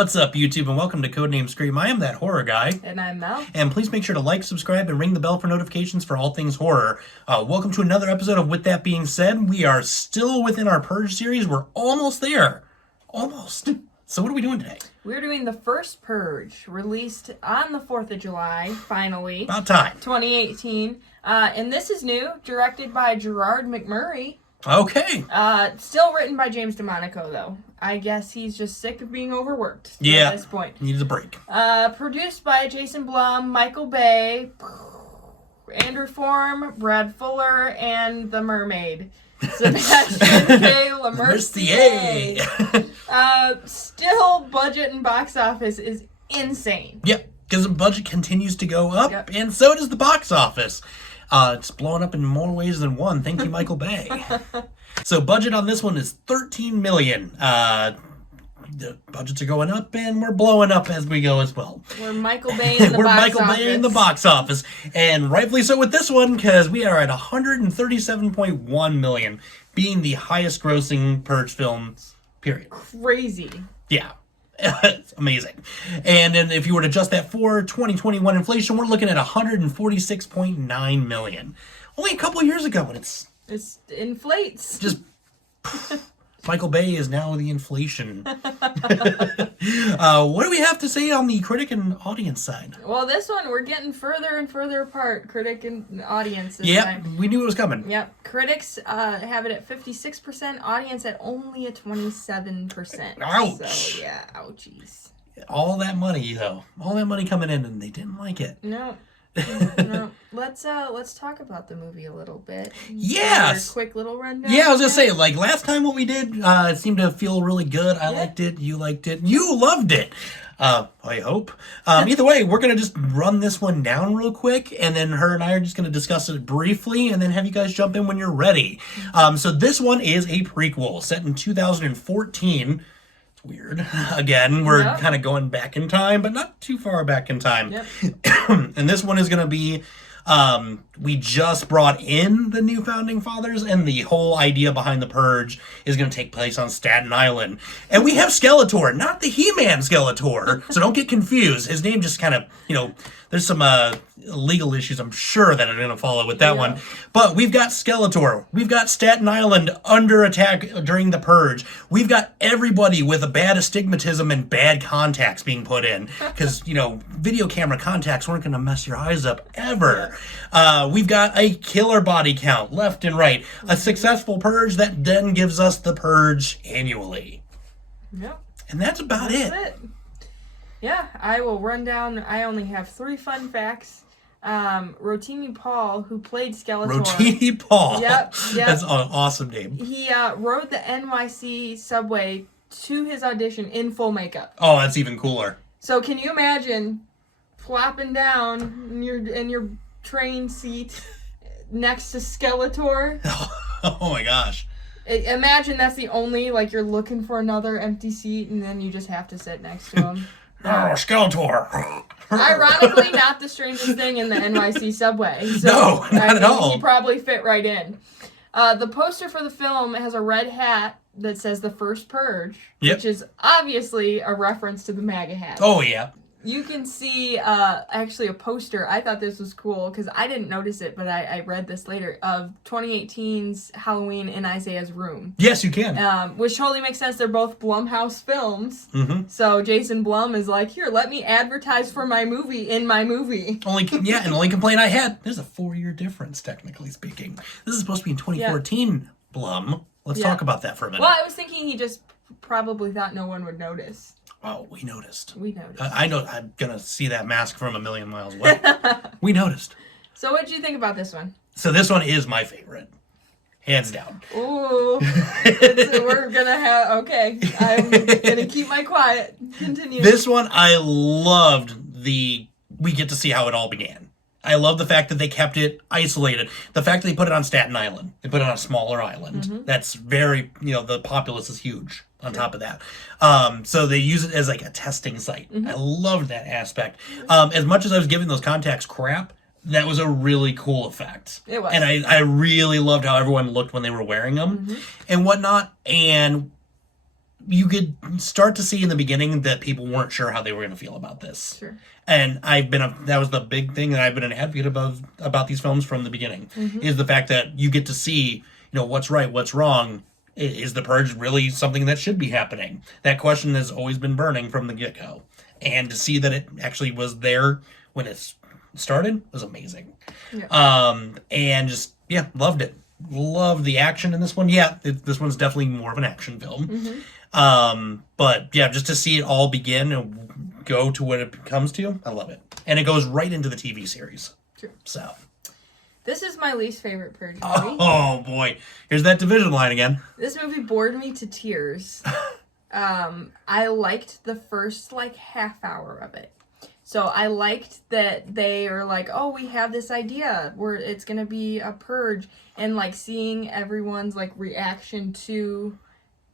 What's up, YouTube, and welcome to Codename Scream. I am that horror guy. And I'm Mel. And please make sure to like, subscribe, and ring the bell for notifications for all things horror. Welcome to another episode of With That Being Said. We are still within our Purge series. We're almost there. Almost. So what are we doing today? We're doing the First Purge, released on the 4th of July, finally. About time. 2018. And this is new, directed by Gerard McMurray. Okay. Still written by James DeMonico, though. I guess he's just sick of being overworked at this point. Needs a break. Produced by Jason Blum, Michael Bay, Andrew Form, Brad Fuller, and The Mermaid. Sebastian K. Lemercier. Still, budget and box office is insane. Yep, because the budget continues to go up, Yep. and so does the box office. It's blowing up in more ways than one. Thank you, Michael Bay. So budget on this one is $13 million. The budgets are going up, and we're blowing up as we go as well. We're Michael Bay in the We're box Michael office. Bay in the box office, and rightfully so with this one, because we are at $137.1 million, being the highest grossing Purge film, period. Crazy. Yeah. It's amazing. And then if you were to adjust that for 2021 inflation, we're looking at $146.9 million. Only a couple years ago, and it inflates. just... Michael Bay is now the inflation. What do we have to say on the critic and audience side? Well, this one, we're getting further and further apart, critic and audience this Yep, time. we knew it was coming. Yep, critics have it at 56%, audience at only a 27%. Ouch. So, yeah, ouchies. All that money, though. All that money coming in, and they didn't like it. No. No. Let's talk about the movie a little bit. Yes. Quick little rundown. Yeah, I was gonna say, like last time what we did, it seemed to feel really good. I liked it. You liked it. You loved it. I hope. Either way, we're gonna just run this one down real quick, and then her and I are just gonna discuss it briefly, and then have you guys jump in when you're ready. So this one is a prequel set in 2014. Weird. Again, we're kind of going back in time, but not too far back in time. Yep. And this one is going to be, we just brought in the new founding fathers, and the whole idea behind the Purge is going to take place on Staten Island. And we have Skeletor, not the He-Man Skeletor, so don't get confused. His name just kind of, there's some legal issues, I'm sure, that are going to follow with that one. But we've got Skeletor. We've got Staten Island under attack during the Purge. We've got everybody with a bad astigmatism and bad contacts being put in. Because, video camera contacts weren't going to mess your eyes up ever. We've got a killer body count left and right. A successful Purge that then gives us the Purge annually. Yep. And that's about it. Yeah, I will run down. I only have 3 fun facts. Rotimi Paul, who played Skeletor. Rotimi Paul. Yep. That's an awesome name. He rode the NYC subway to his audition in full makeup. Oh, that's even cooler. So can you imagine flopping down in your train seat next to Skeletor? Oh my gosh. Imagine that's the only, you're looking for another empty seat, and then you just have to sit next to him. Oh, Skeletor. Ironically, not the strangest thing in the NYC subway. So, No, not at all. He probably fit right in. The poster for the film has a red hat that says The First Purge, which is obviously a reference to the MAGA hat. Oh, yeah. You can see actually a poster. I thought this was cool because I didn't notice it, but I read this later, of 2018's Halloween in Isaiah's Room. Yes, you can. Which totally makes sense. They're both Blumhouse films. Mm-hmm. So Jason Blum is like, here, let me advertise for my movie in my movie. Only complaint I had, there's a 4-year difference, technically speaking. This is supposed to be in 2014, Blum. Let's talk about that for a minute. Well, I was thinking he just probably thought no one would notice. Oh, we noticed. I know. I'm going to see that mask from a million miles away. We noticed. So what did you think about this one? So this one is my favorite. Hands down. Ooh. We're going to have... Okay. I'm going to keep my quiet. Continue. This one, I loved we get to see how it all began. I love the fact that they kept it isolated. The fact that they put it on Staten Island. They put it on a smaller island. Mm-hmm. That's very, the populace is huge on top of that. So they use it as a testing site. Mm-hmm. I loved that aspect. As much as I was giving those contacts crap, that was a really cool effect. It was. And I really loved how everyone looked when they were wearing them and whatnot. And you could start to see in the beginning that people weren't sure how they were going to feel about this. Sure. And that was the big thing that I've been an advocate about these films from the beginning, is the fact that you get to see, what's right, what's wrong. Is the purge really something that should be happening? That question has always been burning from the get-go. And to see that it actually was there when it started was amazing. Yeah. And just, loved it. Loved the action in this one. Yeah, this one's definitely more of an action film. But yeah, just to see it all begin and go to what it comes to, I love it. And it goes right into the TV series. True. So. This is my least favorite Purge movie. Oh boy. Here's that division line again. This movie bored me to tears. I liked the first half hour of it. So I liked that they are like, oh, we have this idea where it's going to be a purge, and seeing everyone's reaction to,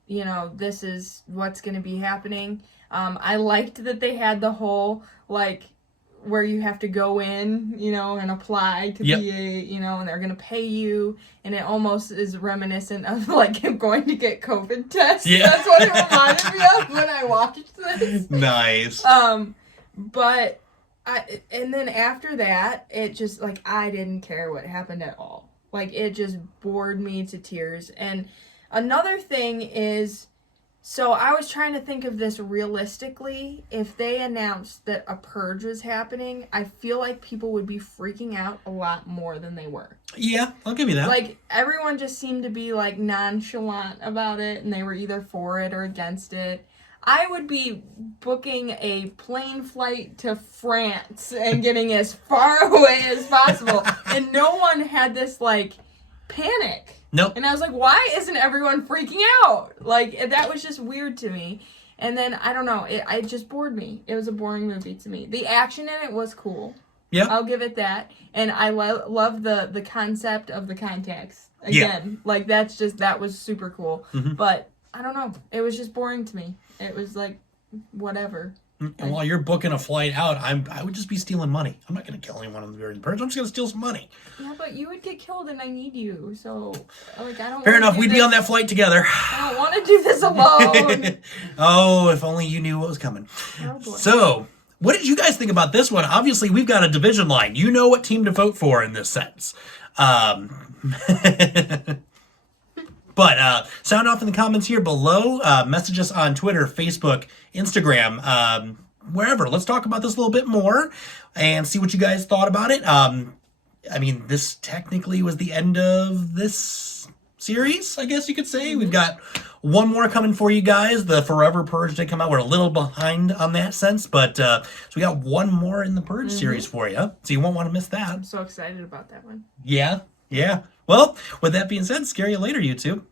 this is what's going to be happening. I liked that they had the whole where you have to go in, and apply to be a, and they're going to pay you. And it almost is reminiscent of him going to get COVID tests. Yeah. That's what it reminded me of when I watched this. Nice. But and then after that, it just I didn't care what happened at all. It just bored me to tears. And another thing is, so I was trying to think of this realistically. If they announced that a purge was happening, I feel like people would be freaking out a lot more than they were. Yeah, I'll give you that. Everyone just seemed to be nonchalant about it, and they were either for it or against it. I would be booking a plane flight to France and getting as far away as possible, and no one had this panic. Nope. And I was like, why isn't everyone freaking out? That was just weird to me. And then, I don't know, it just bored me. It was a boring movie to me. The action in it was cool. Yeah. I'll give it that. And I love the concept of the contacts. Again, that was super cool. But, I don't know, it was just boring to me. It was whatever. And while you're booking a flight out, I would just be stealing money. I'm not going to kill anyone during the purge. I'm just going to steal some money. Yeah, but you would get killed and I need you. So, I don't Fair enough. We'd be on that flight together. I don't want to do this alone. Oh, if only you knew what was coming. Oh, boy. So, what did you guys think about this one? Obviously, we've got a division line. You know what team to vote for in this sense. But sound off in the comments here below. Message us on Twitter, Facebook, Instagram, wherever. Let's talk about this a little bit more and see what you guys thought about it. This technically was the end of this series, I guess you could say. We've got one more coming for you guys. The Forever Purge did come out. We're a little behind on that sense, but so we got one more in the Purge series for you. So you won't want to miss that. I'm so excited about that one. Yeah. Well, with that being said, scare you later, YouTube.